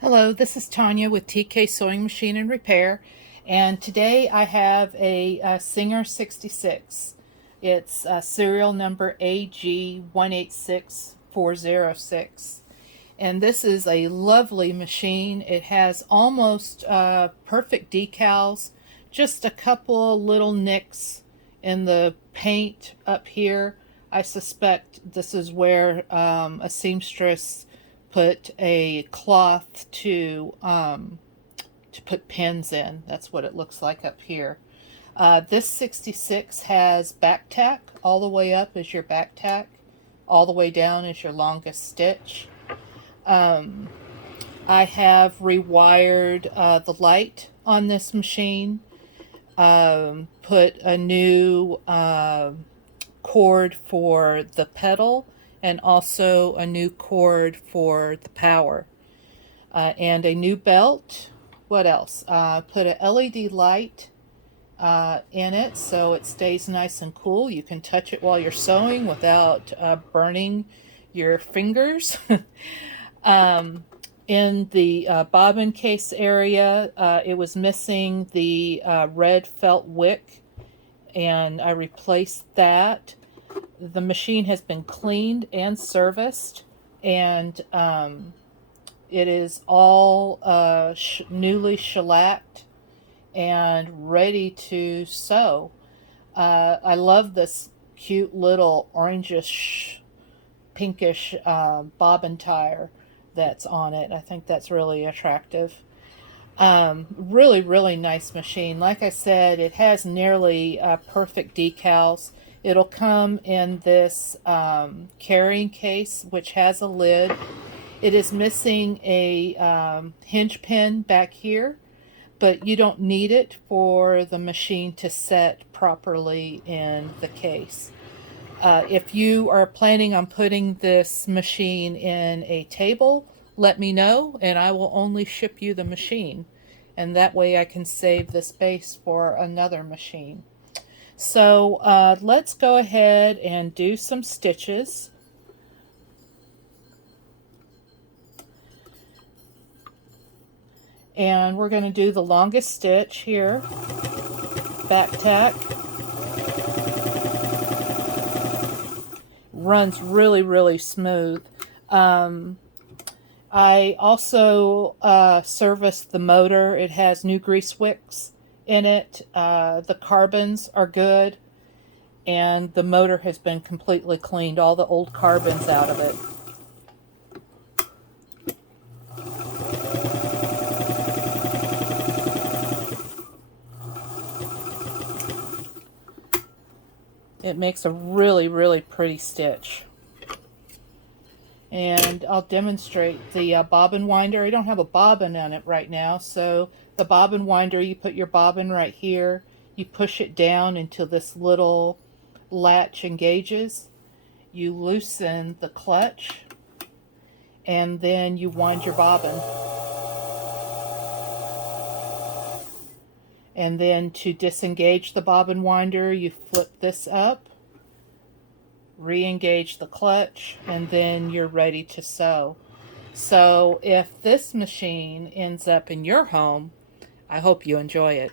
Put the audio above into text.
Hello, this is Tanya with TK Sewing Machine and Repair, and today I have a Singer 66. It's serial number AG186406, and this is a lovely machine. It has almost perfect decals, just a couple little nicks in the paint up here. I suspect this is where a seamstress put a cloth to put pins in. That's what it looks like up here. This 66 has back tack. All the way up is your back tack. All the way down is your longest stitch. I have rewired the light on this machine. Put a new cord for the pedal and also a new cord for the power, and a new belt. What else? Put an LED light in it so it stays nice and cool. You can touch it while you're sewing without burning your fingers. In the bobbin case area, it was missing the red felt wick, and I replaced that. The machine has been cleaned and serviced, and it is all newly shellacked and ready to sew. I love this cute little orangish, pinkish bobbin tire that's on it. I think that's really attractive. Really nice machine. Like I said, it has nearly perfect decals. It'll come in this carrying case, which has a lid. It is missing a hinge pin back here, but you don't need it for the machine to set properly in the case. If you are planning on putting this machine in a table, let me know and I will only ship you the machine. And that way I can save the space for another machine. So let's go ahead and do some stitches. And we're going to do the longest stitch here, back tack. Runs really smooth. I also serviced the motor. It has new grease wicks in it. The carbons are good, and the motor has been completely cleaned, all the old carbons out of it. It makes a really pretty stitch. And I'll demonstrate the bobbin winder. I don't have a bobbin on it right now, so the bobbin winder, you put your bobbin right here, you push it down until this little latch engages, you loosen the clutch, and then you wind your bobbin. And then to disengage the bobbin winder, you flip this up, re-engage the clutch, and then you're ready to sew. So if this machine ends up in your home, I hope you enjoy it.